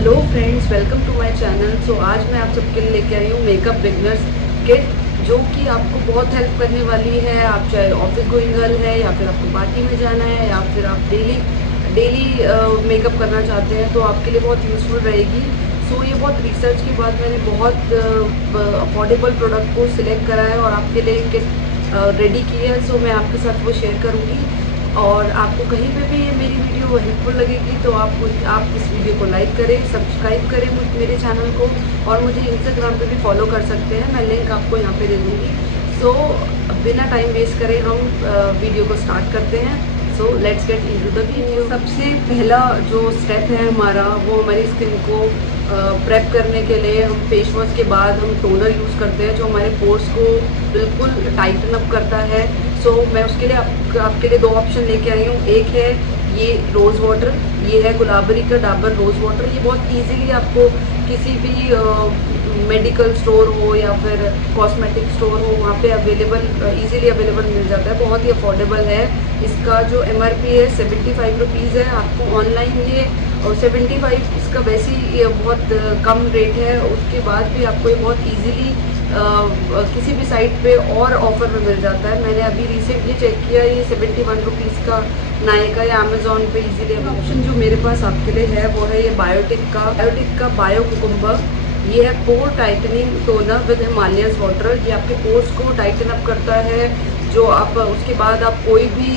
Hello friends, welcome to my channel. So आज मैं आप सबके लिए लेके आई हूँ मेकअप बिगनर्स किट, जो कि आपको बहुत हेल्प करने वाली है। आप चाहे ऑफिस गोइंग गर्ल है या फिर आपको पार्टी में जाना है या फिर आप डेली डेली मेकअप करना चाहते हैं तो आपके लिए बहुत यूज़फुल रहेगी। सो ये बहुत रिसर्च के बाद मैंने बहुत अफोर्डेबल प्रोडक्ट को सिलेक्ट करा है और आपके लिए किट रेडी की है। सो मैं आपके साथ वो शेयर करूँगी और आपको कहीं पे भी ये मेरी वीडियो हेल्पफुल लगेगी तो आप इस वीडियो को लाइक करें, सब्सक्राइब करें मेरे चैनल को, और मुझे इंस्टाग्राम पे भी फॉलो कर सकते हैं। मैं लिंक आपको यहाँ पे दे दूँगी। सो बिना टाइम वेस्ट करे हम वीडियो को स्टार्ट करते हैं। So let's get into the video. सबसे पहला जो स्टेप है हमारा, वो हमारी स्किन को प्रेप करने के लिए हम फेस वॉश के बाद हम टोनर यूज़ करते हैं, जो हमारे पोर्स को बिल्कुल टाइटन अप करता है। सो मैं उसके लिए आपके लिए दो ऑप्शन लेके आई हूँ। एक है ये रोज़ वाटर, ये है गुलाबरी का डाबर रोज़ वाटर। ये बहुत इजीली आपको किसी भी मेडिकल स्टोर हो या फिर कॉस्मेटिक स्टोर हो, वहाँ पे इजीली अवेलेबल मिल जाता है। बहुत ही अफोर्डेबल है। इसका जो MRP है 75 रुपीज़ है। आपको ऑनलाइन ये 75 इसका वैसे ही बहुत कम रेट है। उसके बाद भी आपको ये बहुत ईजीली किसी भी साइट पे और ऑफर में मिल जाता है। मैंने अभी रिसेंटली चेक किया, ये 71 रुपीज़ का नायका या अमेजोन पे इजीली ऑप्शन जो मेरे पास आपके लिए है वो है ये बायोटिक का बायो कुकुम्बर। ये है पोर tightening toner with Himalayan water. ये आपके पोर्स को टाइटन अप करता है। जो आप उसके बाद आप कोई भी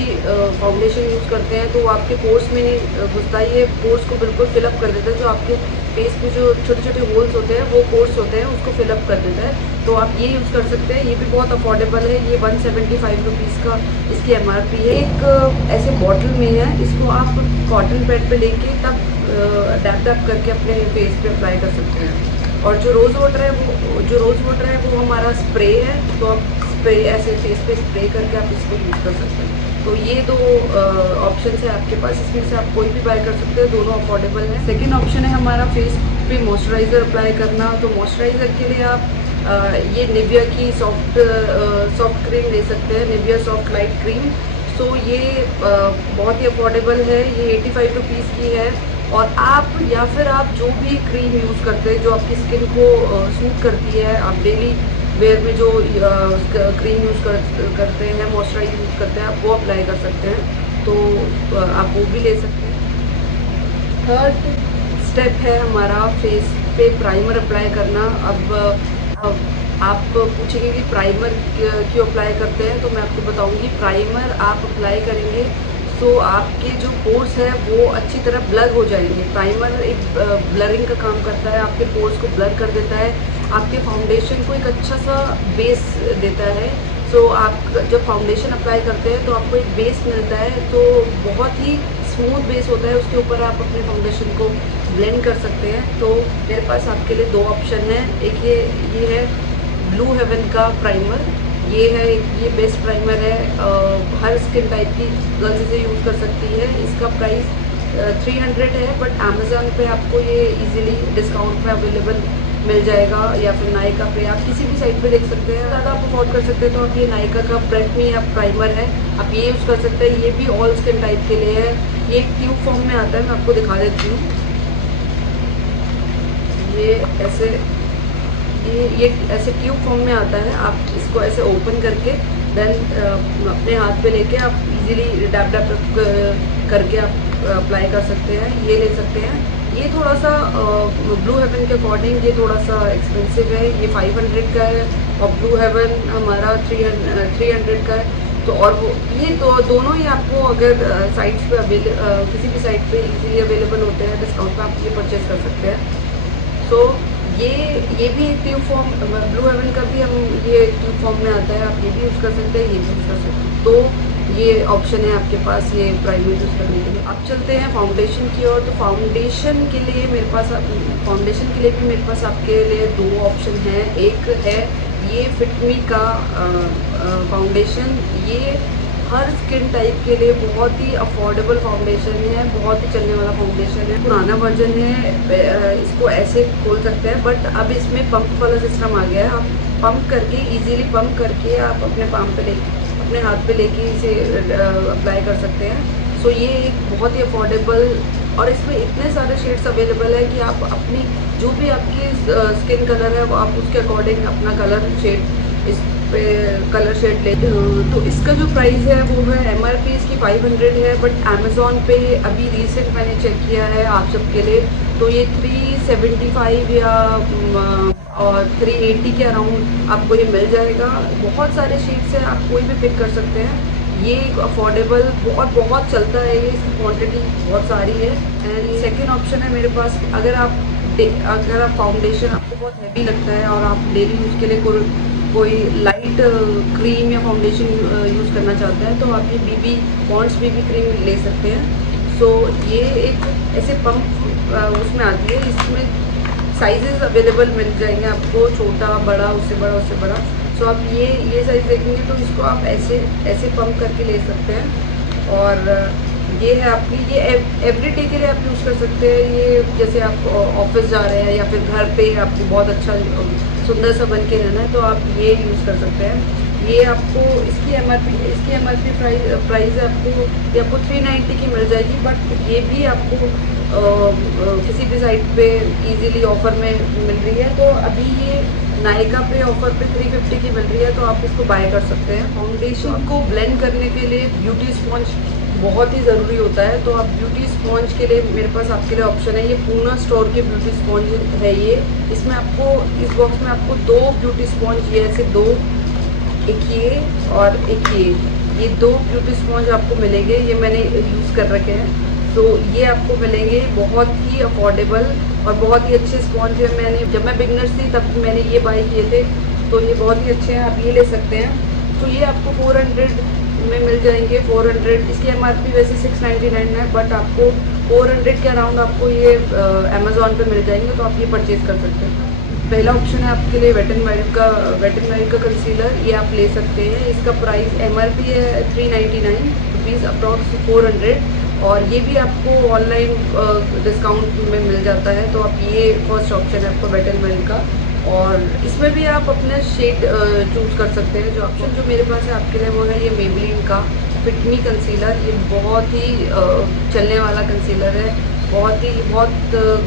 फाउंडेशन यूज़ करते हैं तो वो आपके पोर्स में नहीं घुसता। ये पोर्स को बिल्कुल फिलअप कर देता है। जो आपके फेस पे जो छोटे छोटे होल्स होते हैं, वो पोर्स होते हैं, उसको फिलअप कर देता है। तो आप ये यूज़ कर सकते हैं। ये भी बहुत अफोर्डेबल है। ये 175 रुपीज़ का इसकी MRP है। एक ऐसे बॉटल में है, इसको आप कॉटन पैड पे लेके तब डैप करके अपने फेस पे अप्लाई कर सकते हैं। और जो रोज़ वाटर है वो हमारा स्प्रे है। तो आप स्प्रे ऐसे फेस पे स्प्रे करके आप इसको यूज़ कर सकते हैं। तो ये दो ऑप्शन है आपके पास, इसमें से आप कोई भी बाय कर सकते हैं। दोनों अफोर्डेबल है। सेकेंड ऑप्शन है हमारा फेस पे मॉइस्चराइज़र अप्लाई करना। तो मॉइस्चराइज़र के लिए आप ये निविया की सॉफ्ट क्रीम ले सकते हैं, निविया सॉफ्ट लाइट क्रीम। सो ये बहुत ही अफोर्डेबल है। ये 85 रुपीज़ की है। और आप या फिर आप जो भी क्रीम यूज़ करते हैं जो आपकी स्किन को सूट करती है, आप डेली वेयर में जो क्रीम यूज़ करते हैं, मॉइस्चराइज यूज़ करते हैं, आप वो अप्लाई कर सकते हैं। तो आप वो भी ले सकते हैं। थर्ड स्टेप है हमारा फेस पे प्राइमर अप्लाई करना। अब आप पूछेंगे कि प्राइमर क्यों अप्लाई करते हैं, तो मैं आपको बताऊंगी। प्राइमर आप अप्लाई करेंगे तो आपके जो पोर्स है वो अच्छी तरह ब्लर हो जाएंगे। प्राइमर एक ब्लरिंग का काम करता है, आपके पोर्स को ब्लर कर देता है, आपके फाउंडेशन को एक अच्छा सा बेस देता है। सो आप जब फाउंडेशन अप्लाई करते हैं तो आपको एक बेस मिलता है, तो बहुत ही स्मूथ बेस होता है। उसके ऊपर आप अपने फाउंडेशन को ब्लेंड कर सकते हैं। तो मेरे पास आपके लिए दो ऑप्शन है। एक ये है ब्लू हेवन का प्राइमर। ये बेस्ट प्राइमर है। हर स्किन टाइप की गर्ल्स इसे यूज़ कर सकती है। इसका प्राइस 300 है, बट अमेज़न पे आपको ये इजीली डिस्काउंट में अवेलेबल मिल जाएगा, या फिर नायका पे आप किसी भी साइट पे देख सकते हैं। ज़्यादा आप अफोर्ड कर सकते हैं तो आप ये नायका का ब्रेड मी आप प्राइमर है, आप ये यूज़ कर सकते हैं। ये भी ऑल स्किन टाइप के लिए है। ये एक ट्यूब फॉर्म में आता है, मैं आपको दिखा देती हूँ। ये ऐसे ट्यूब फॉर्म में आता है। आप इसको ऐसे ओपन करके देन अपने हाथ पे लेके आप इजीली डैप करके आप अप्लाई कर सकते हैं। ये ले सकते हैं। ये थोड़ा सा ब्लू हेवन के अकॉर्डिंग ये थोड़ा सा एक्सपेंसिव है। ये 500 का है और ब्लू हेवन हमारा 300 का है। तो और वो ये दोनों ही आपको अगर साइट्स पे किसी भी साइट पे इजीली अवेलेबल होते हैं, डिस्काउंट पे आप ये परचेज कर सकते हैं। सो ये भी ट्यूब फॉर्म, ब्लू हेवन का भी हम ये ट्यूब फॉर्म में आता है। आप ये भी यूज़ कर सकते हैं, ये भी यूज़ कर सकते हैं। तो ये ऑप्शन है आपके पास ये प्राइमर यूज़ करने के लिए। अब चलते हैं फाउंडेशन की ओर। तो फाउंडेशन के लिए भी मेरे पास आपके लिए दो ऑप्शन है। एक है ये फिटमी का फाउंडेशन। ये हर स्किन टाइप के लिए बहुत ही अफोर्डेबल फाउंडेशन है, बहुत ही चलने वाला फाउंडेशन है। पुराना वर्जन है, इसको ऐसे खोल सकते हैं, बट अब इसमें पंप वाला सिस्टम आ गया है। आप पंप करके इजीली पंप करके आप अपने हाथ पे लेके इसे अप्लाई कर सकते हैं। सो ये एक बहुत ही अफोर्डेबल और इसमें इतने सारे शेड्स अवेलेबल है कि आप अपनी जो भी आपकी स्किन कलर है वो आप उसके अकॉर्डिंग अपना कलर शेड इस पे कलर शेड ले। तो इसका जो प्राइस है वो है MRP इसकी 500 है, बट अमेज़ॉन पे अभी रिसेंट मैंने चेक किया है आप सबके लिए तो ये 375 या और 380 के अराउंड आपको ये मिल जाएगा। बहुत सारे शेड्स हैं, आप कोई भी पिक कर सकते हैं। ये एक अफोर्डेबल बहुत चलता है, ये इसकी क्वांटिटी बहुत सारी है। एंड सेकंड ऑप्शन है मेरे पास, अगर आप फाउंडेशन आपको बहुत हैवी लगता है और आप डेली यूज़ के लिए कोई लाइट क्रीम या फाउंडेशन यूज़ करना चाहते हैं तो आप ये BB पॉन्ड्स BB क्रीम ले सकते हैं। सो ये एक ऐसे पंप उसमें आती है, इसमें साइजेस अवेलेबल मिल जाएंगे आपको, छोटा बड़ा उससे बड़ा। सो आप ये साइज़ देखेंगे तो इसको आप ऐसे पंप करके ले सकते हैं। और ये है आपकी, ये एवरीडे के लिए आप यूज़ कर सकते हैं। ये जैसे आप ऑफिस जा रहे हैं या फिर घर पे आपको बहुत अच्छा सुंदर सा बन के रहना है तो आप ये यूज़ कर सकते हैं। ये आपको इसकी MRP प्राइस आपको 390 की मिल जाएगी, बट ये भी आपको किसी भी साइट पे इजीली ऑफर में मिल रही है। तो अभी ये नायका पे ऑफर पे 350 की मिल रही है तो आप इसको बाय कर सकते हैं। फाउंडेशन को ब्लेंड करने के लिए ब्यूटी स्पॉन्ज बहुत ही ज़रूरी होता है, तो आप ब्यूटी स्पॉन्ज के लिए मेरे पास आपके लिए ऑप्शन है, ये पूना स्टोर के ब्यूटी स्पॉन्ज है। ये इसमें आपको इस बॉक्स में आपको 2 ब्यूटी स्पॉन्ज, ये ऐसे 2, एक ये और एक ये 2 ब्यूटी स्पॉन्ज आपको मिलेंगे। ये मैंने यूज़ कर रखे हैं तो ये आपको मिलेंगे। बहुत ही अफोर्डेबल और बहुत ही अच्छे स्पॉन्ज है। जब मैं बिगनर्स थी तब मैंने ये बाय किए थे तो ये बहुत ही अच्छे हैं, आप ये ले सकते हैं। तो ये आपको 400 में मिल जाएंगे। 400 इसकी MRP वैसे 699 है, बट आपको 400 के अराउंड आपको ये अमेज़ॉन पे मिल जाएंगे तो आप ये परचेज़ कर सकते हैं। पहला ऑप्शन है आपके लिए वेट एंड वाइल्ड का कंसीलर, ये आप ले सकते हैं। इसका प्राइस MRP है 399 रुपीज़, अप्रॉक्स 400, और ये भी आपको ऑनलाइन डिस्काउंट में मिल जाता है। तो आप ये फर्स्ट ऑप्शन है आपका वेट एंड वाइल्ड का, और इसमें भी आप अपना शेड चूज़ कर सकते हैं। जो ऑप्शन जो मेरे पास है आपके लिए वो है ये मेबेलिन का फिट मी कंसीलर। ये बहुत ही चलने वाला कंसीलर है, बहुत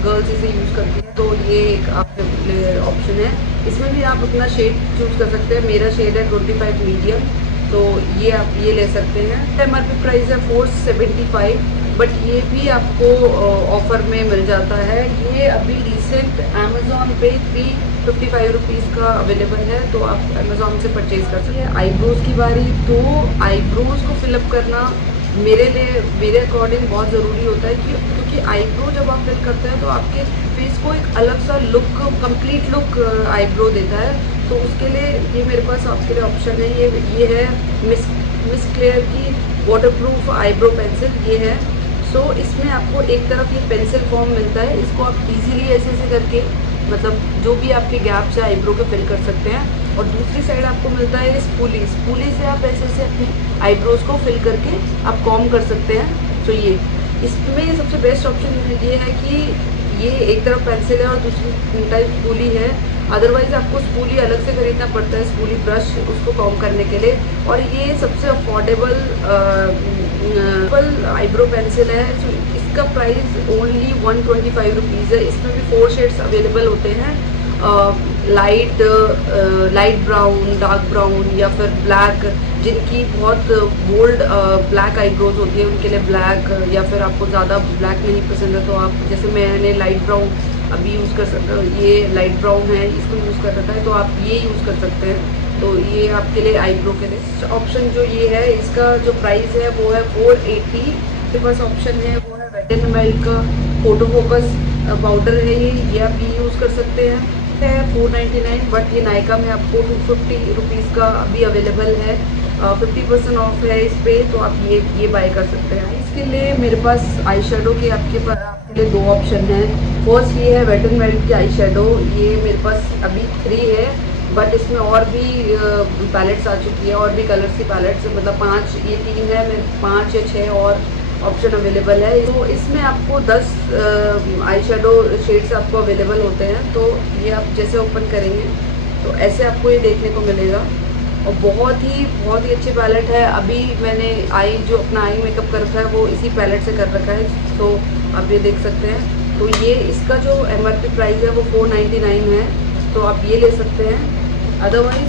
गर्ल्स इसे यूज़ करती हैं, तो ये एक आपके लिए ऑप्शन है। इसमें भी आप अपना शेड चूज़ कर सकते हैं। मेरा शेड है 25 मीडियम, तो ये आप ये ले सकते हैं। MRP प्राइस है 475, बट ये भी आपको ऑफ़र में मिल जाता है। ये अभी रिसेंट अमेज़ॉन पे 355 रुपीज़ का अवेलेबल है, तो आप अमेज़ॉन से परचेज़ कर सकते हैं। आईब्रोज़ की बारी, तो आईब्रोज़ को फिलअप करना मेरे अकॉर्डिंग बहुत ज़रूरी होता है क्योंकि आईब्रो जब आप फिल करते हैं तो आपके फेस को एक अलग सा लुक, कंप्लीट लुक आईब्रो देता है। तो उसके लिए ये मेरे पास आपके लिए ऑप्शन है। ये है मिस क्लेयर की वाटरप्रूफ आईब्रो पेंसिल, ये है। सो इसमें आपको एक तरफ ये पेंसिल फॉर्म मिलता है, इसको आप इजीली ऐसे करके मतलब जो भी आपके गैप्स है आईब्रो के फिल कर सकते हैं। और दूसरी साइड आपको मिलता है स्पूली से आप ऐसे अपने आईब्रोज को फिल करके आप कॉम कर सकते हैं। तो ये इसमें सबसे बेस्ट ऑप्शन ये है कि ये एक तरफ पेंसिल है और दूसरी टाइप स्पूली है। अदरवाइज़ आपको स्पूली अलग से खरीदना पड़ता है, स्पूली ब्रश उसको कॉम करने के लिए। और ये सबसे अफोर्डेबल आईब्रो पेंसिल है। तो इसका प्राइस ओनली 125 रुपीज़ है। इसमें भी 4 शेड्स अवेलेबल होते हैं, लाइट ब्राउन, डार्क ब्राउन या फिर ब्लैक। जिनकी बहुत बोल्ड ब्लैक आईब्रोज होती है उनके लिए ब्लैक, या फिर आपको ज़्यादा ब्लैक नहीं पसंद है तो आप, जैसे मैंने लाइट ब्राउन अभी यूज़ कर सकते, ये लाइट ब्राउन है, इसको यूज़ कर रखा है तो आप ये यूज़ कर सकते हैं। तो ये आपके लिए आईब्रो के लिए ऑप्शन जो ये है, इसका जो प्राइस है वो है 480। के पास ऑप्शन है वो है वेट एंड वाइल्ड का फोटो फोकस पाउडर है, ये आप ये यूज़ कर सकते हैं। 499, बट ये नायका में आपको 250 रुपीज़ का अभी अवेलेबल है। 50% ऑफ है इस पर, तो आप ये बाय कर सकते हैं। इसके लिए मेरे पास आई शेडो के आपके लिए 2 ऑप्शन हैं। फर्स्ट ये है वेट एंड वाइल्ड की आई शेडो, ये मेरे पास अभी 3 है, बट इसमें और भी पैलेट्स आ चुकी है, और भी कलर्स की पैलेट्स, मतलब 5, ये 3 है, मैं 5 या 6 और ऑप्शन अवेलेबल है। तो इसमें आपको 10 आई शेडो शेड्स आपको अवेलेबल होते हैं। तो ये आप जैसे ओपन करेंगे तो ऐसे आपको ये देखने को मिलेगा। और बहुत ही अच्छी पैलेट है। अभी मैंने जो अपना आई मेकअप कर रखा है वो इसी पैलेट से कर रखा है, तो आप ये देख सकते हैं। तो ये इसका जो MRP प्राइस है वो 499 है, तो आप ये ले सकते हैं। अदरवाइज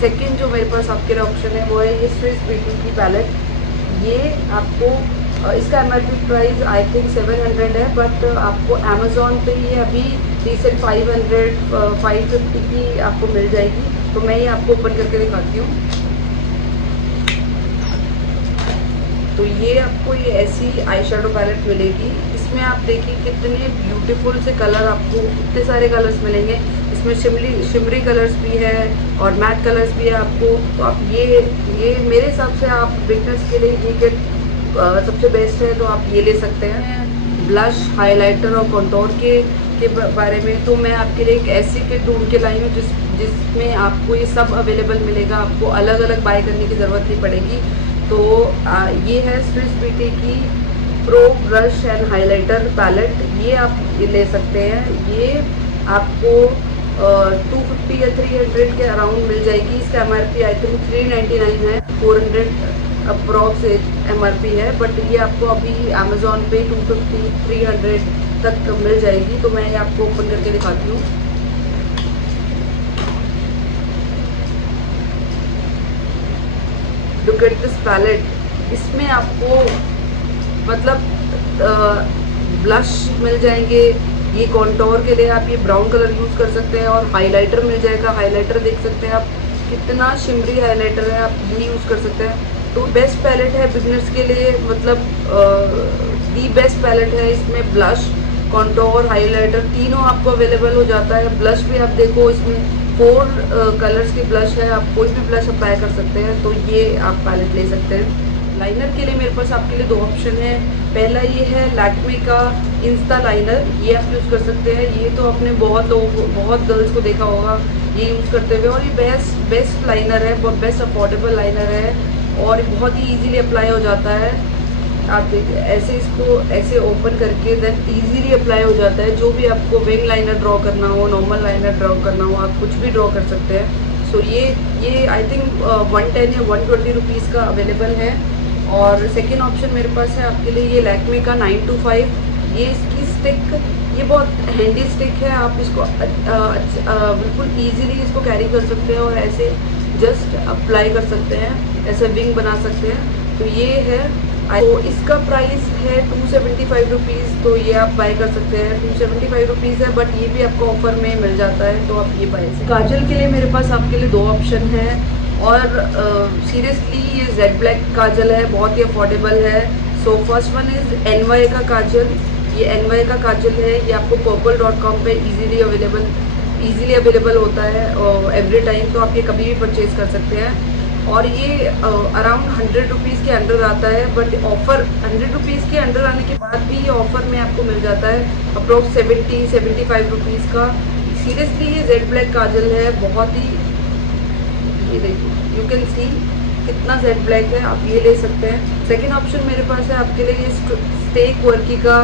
सेकंड जो मेरे पास आपके लिए ऑप्शन है वो है ये स्विस ब्यूटी की पैलेट। ये आपको इसका MRP प्राइस आई थिंक 700 है, बट आपको अमेज़ॉन पे ये अभी रिसेंट 550 की आपको मिल जाएगी। तो मैं ये आपको ओपन करके दिखाती हूँ। तो ये आपको ये ऐसी आई शेडो पैलेट मिलेगी। इसमें आप देखिए कितने ब्यूटीफुल से कलर, आपको इतने सारे कलर्स मिलेंगे। इसमें शिमरी कलर्स भी है और मैट कलर्स भी है आपको। तो आप ये मेरे हिसाब से आप बिगनर्स के लिए ये किट सबसे बेस्ट है, तो आप ये ले सकते हैं। ब्लश, हाइलाइटर और कंटूर के बारे में तो मैं आपके लिए एक ऐसी किट ढूंढ के लाई हूँ जिसमें आपको ये सब अवेलेबल मिलेगा। आपको अलग अलग बाय करने की ज़रूरत नहीं पड़ेगी। तो ये है स्विस ब्यूटी की pro brush and highlighter palette. ये आप ले सकते हैं। ये आपको 250 या 300 के अराउंड मिल जाएगी। इसका MRP आई थिंक 399 है, 400 अप्रॉक्स MRP है, बट ये आपको अभी अमेज़ॉन पे 250 300 तक मिल जाएगी। तो मैं ये आपको ओपन करके दिखाती हूँ। Look at this palette. इसमें आपको मतलब ब्लश मिल जाएंगे। ये कॉन्टोर के लिए आप ये ब्राउन कलर यूज़ कर सकते हैं, और हाइलाइटर मिल जाएगा। हाइलाइटर देख सकते हैं आप, कितना शिमरी हाइलाइटर है, आप ये यूज़ कर सकते हैं। तो बेस्ट पैलेट है बिगनर्स के लिए, मतलब दी बेस्ट पैलेट है। इसमें ब्लश, कॉन्टोर, हाइलाइटर तीनों आपको अवेलेबल हो जाता है। ब्लश भी आप देखो, इसमें 4 कलर्स की ब्लश है, आप कोई भी ब्लश अप्लाई कर सकते हैं। तो ये आप पैलेट ले सकते हैं। लाइनर के लिए मेरे पास आपके लिए 2 ऑप्शन है। पहला ये है लैक्मे का इंस्टा लाइनर, ये आप यूज़ कर सकते हैं। ये तो आपने बहुत गर्ल्स को देखा होगा ये यूज़ करते हुए, और ये बेस्ट लाइनर है, बहुत बेस्ट अफोर्डेबल लाइनर है, और बहुत ही इजीली अप्लाई हो जाता है। आप देखिए ऐसे इसको ऐसे ओपन करके देन इजीली अप्लाई हो जाता है। जो भी आपको विंग लाइनर ड्रॉ करना हो, नॉर्मल लाइनर ड्रॉ करना हो, आप कुछ भी ड्रॉ कर सकते हैं। सो ये आई थिंक 110 या 120 रुपीज़ का अवेलेबल है। और सेकेंड ऑप्शन मेरे पास है आपके लिए ये लैक्मे का 925। ये इसकी स्टिक, ये बहुत हैंडी स्टिक है। आप इसको बिल्कुल ईजीली इसको कैरी कर सकते हैं और ऐसे जस्ट अप्लाई कर सकते हैं, ऐसे विंग बना सकते हैं। तो ये है, तो इसका प्राइस है 275 रुपीज़। तो ये आप बाय कर सकते हैं, 275 रुपीज़ है, बट ये भी आपको ऑफर में मिल जाता है, तो आप ये बाय। काजल के लिए मेरे पास आपके लिए 2 ऑप्शन है, और सीरियसली ये जेड ब्लैक काजल है, बहुत ही अफोर्डेबल है। So first one is NY का काजल। ये NY का काजल है, ये आपको purple.com पे इजीली अवेलेबल होता है एवरी टाइम, तो आप ये कभी भी परचेज कर सकते हैं। और ये अराउंड 100 रुपीज़ के अंडर आता है, बट ऑफ़र 100 रुपीज़ के अंडर आने के बाद भी ये ऑफ़र में आपको मिल जाता है अप्रोक्स 70-75 रुपीज़ का। सीरियसली ये जेड ब्लैक काजल है, बहुत ही, ये देखिए यू कैन सी कितना जेड ब्लैक है, आप ये ले सकते हैं। सेकेंड ऑप्शन मेरे पास है आपके लिए ये स्टेक वर्की का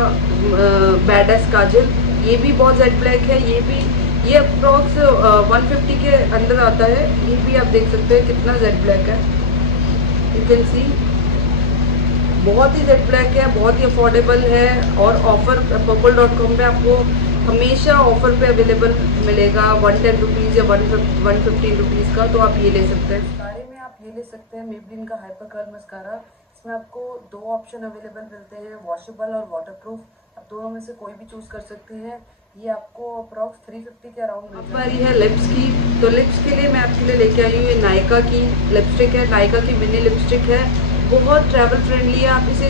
बैडएस काजल। ये भी बहुत जेड ब्लैक है, ये अप्रॉक्स 150 के अंदर आता है। ये भी आप देख सकते हैं कितना जेड ब्लैक है, यू कैन सी बहुत ही जेड ब्लैक है, बहुत ही अफोर्डेबल है। और ऑफर purple.com पे आपको हमेशा ऑफर पे अवेलेबल मिलेगा 110 रुपीज़ या 115 रुपीज़ का, तो आप ये ले सकते हैं। सारे में आप ये ले सकते हैं मेबलिन का हाइपर कर्ल मस्कारा। इसमें आपको 2 ऑप्शन अवेलेबल मिलते हैं, वॉशेबल और वाटरप्रूफ। आप दोनों में से कोई भी चूज़ कर सकते हैं। ये आपको अप्रॉक्स 350 के अराउंड मिल जाएगी। है लिप्स की, तो लिप्स के लिए मैं आपके लिए लेके आई हूँ ये नायका की लिपस्टिक है, नायका की मिनी लिपस्टिक है। बहुत ट्रैवल फ्रेंडली है, आप इसे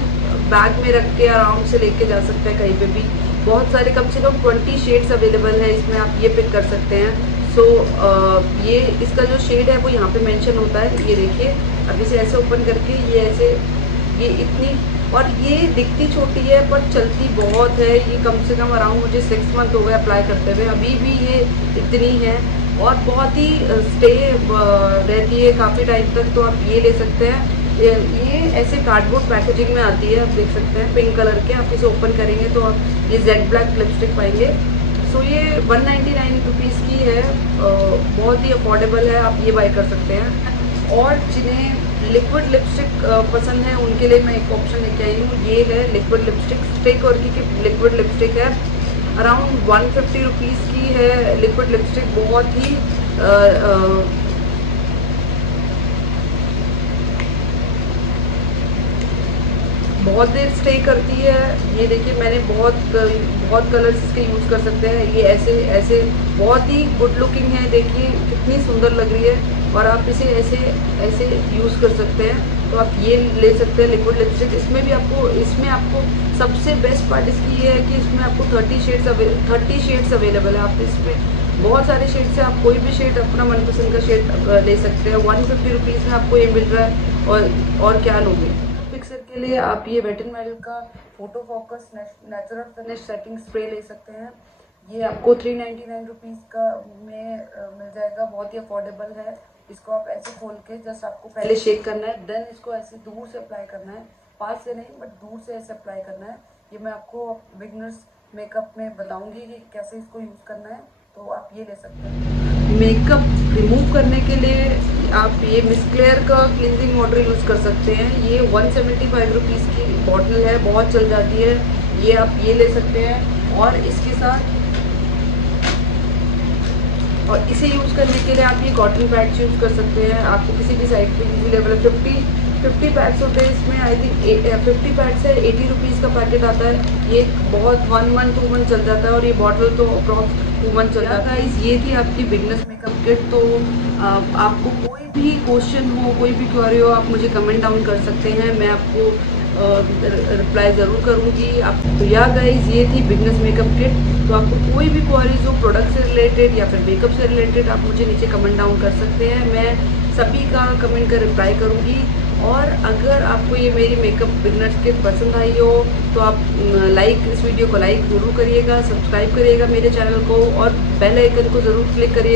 बैग में रख के आराम से लेके जा सकते हैं कहीं पे भी। बहुत सारे कम से कम 20 शेड्स अवेलेबल है इसमें, आप ये पिक कर सकते हैं। सो ये इसका जो शेड है वो यहाँ पे मेंशन होता है, ये देखिए। अब इसे ऐसे ओपन करके ये इतनी, और ये दिखती छोटी है पर चलती बहुत है। ये कम से कम अराउंड मुझे 6 मंथ हो गए अप्लाई करते हुए, अभी भी ये इतनी है और बहुत ही स्टे रहती है काफ़ी टाइम तक। तो आप ये ले सकते हैं। ये ऐसे कार्डबोर्ड पैकेजिंग में आती है, आप देख सकते हैं पिंक कलर के। आप इसे ओपन करेंगे तो आप ये जेड ब्लैक लिपस्टिक पाएंगे। सो ये 199 रुपीज़ की है, बहुत ही अफोर्डेबल है, आप ये बाय कर सकते हैं। और जिन्हें लिक्विड लिपस्टिक पसंद है उनके लिए मैं एक ऑप्शन लेके आई हूँ। ये है लिक्विड लिपस्टिक, स्टे करके की लिक्विड लिपस्टिक है। अराउंड 150 रुपीज़ की है लिक्विड लिपस्टिक। बहुत ही बहुत देर स्टे करती है। ये देखिए मैंने बहुत कलर्स इसके यूज़ कर सकते हैं। ये ऐसे बहुत ही गुड लुकिंग है, देखिए कितनी सुंदर लग रही है। और आप इसे ऐसे यूज़ कर सकते हैं। तो आप ये ले सकते हैं लिक्विड लिपस्टिक। इसमें आपको सबसे बेस्ट पार्ट इसकी ये है कि इसमें आपको 30 शेड्स अवेलेबल है। आप इसमें बहुत सारे शेड से आप कोई भी शेड अपना मनपसंद का शेड ले सकते हैं। 150 रुपीज़ में आपको ये मिल रहा है। और क्या लोगे। फिक्सर के लिए आप ये वेट एंड वाइल्ड का photo focus natural finish setting spray ले सकते हैं। ये आपको 399 रुपीज़ का में मिल जाएगा। बहुत ही अफोर्डेबल है। इसको आप ऐसे खोल के जस्ट आपको पहले शेक करना है, देन इसको ऐसे दूर से अप्लाई करना है, पास से नहीं बट दूर से ऐसे अप्लाई करना है। ये मैं आपको बिगनर्स मेकअप में बताऊंगी कि कैसे इसको यूज़ करना है, तो आप ये ले सकते हैं। मेकअप रिमूव करने के लिए आप ये मिस क्लेयर का क्लिनजिंग वाटर यूज़ कर सकते हैं। ये 175 रुपीज़ की बॉटल है, बहुत चल जाती है। ये आप ये ले सकते हैं। और इसके साथ और इसे यूज़ करने के लिए आप ये कॉटन पैड्स यूज़ कर सकते हैं। आपको किसी भी साइड पे इजी लेवल 50 पैड्स होते हैं इसमें। आई थिंक 50 पैड्स है, 80 रुपीज़ का पैकेट आता है। ये बहुत 1 मंथ 2 मंथ चल जाता है। और ये बॉटल तो अप्रॉक्स 2 मंथ चल जाता है। ये थी आपकी बिगनर्स मेकअप किट। तो आपको कोई भी क्वेश्चन हो, कोई भी क्वेरी हो, आप मुझे कमेंट डाउन कर सकते हैं। मैं आपको रिप्लाई ज़रूर करूँगी। आप तो या गाइस, ये थी बिगनर्स मेकअप किट। तो आपको कोई भी क्वेरीज हो प्रोडक्ट से रिलेटेड या फिर मेकअप से रिलेटेड, आप मुझे नीचे कमेंट डाउन कर सकते हैं। मैं सभी का कमेंट का रिप्लाई करूँगी। और अगर आपको ये मेरी मेकअप बिगनर्स किट पसंद आई हो तो आप इस वीडियो को लाइक ज़रूर करिएगा, सब्सक्राइब करिएगा मेरे चैनल को और बेल आइकन को ज़रूर क्लिक करिएगा।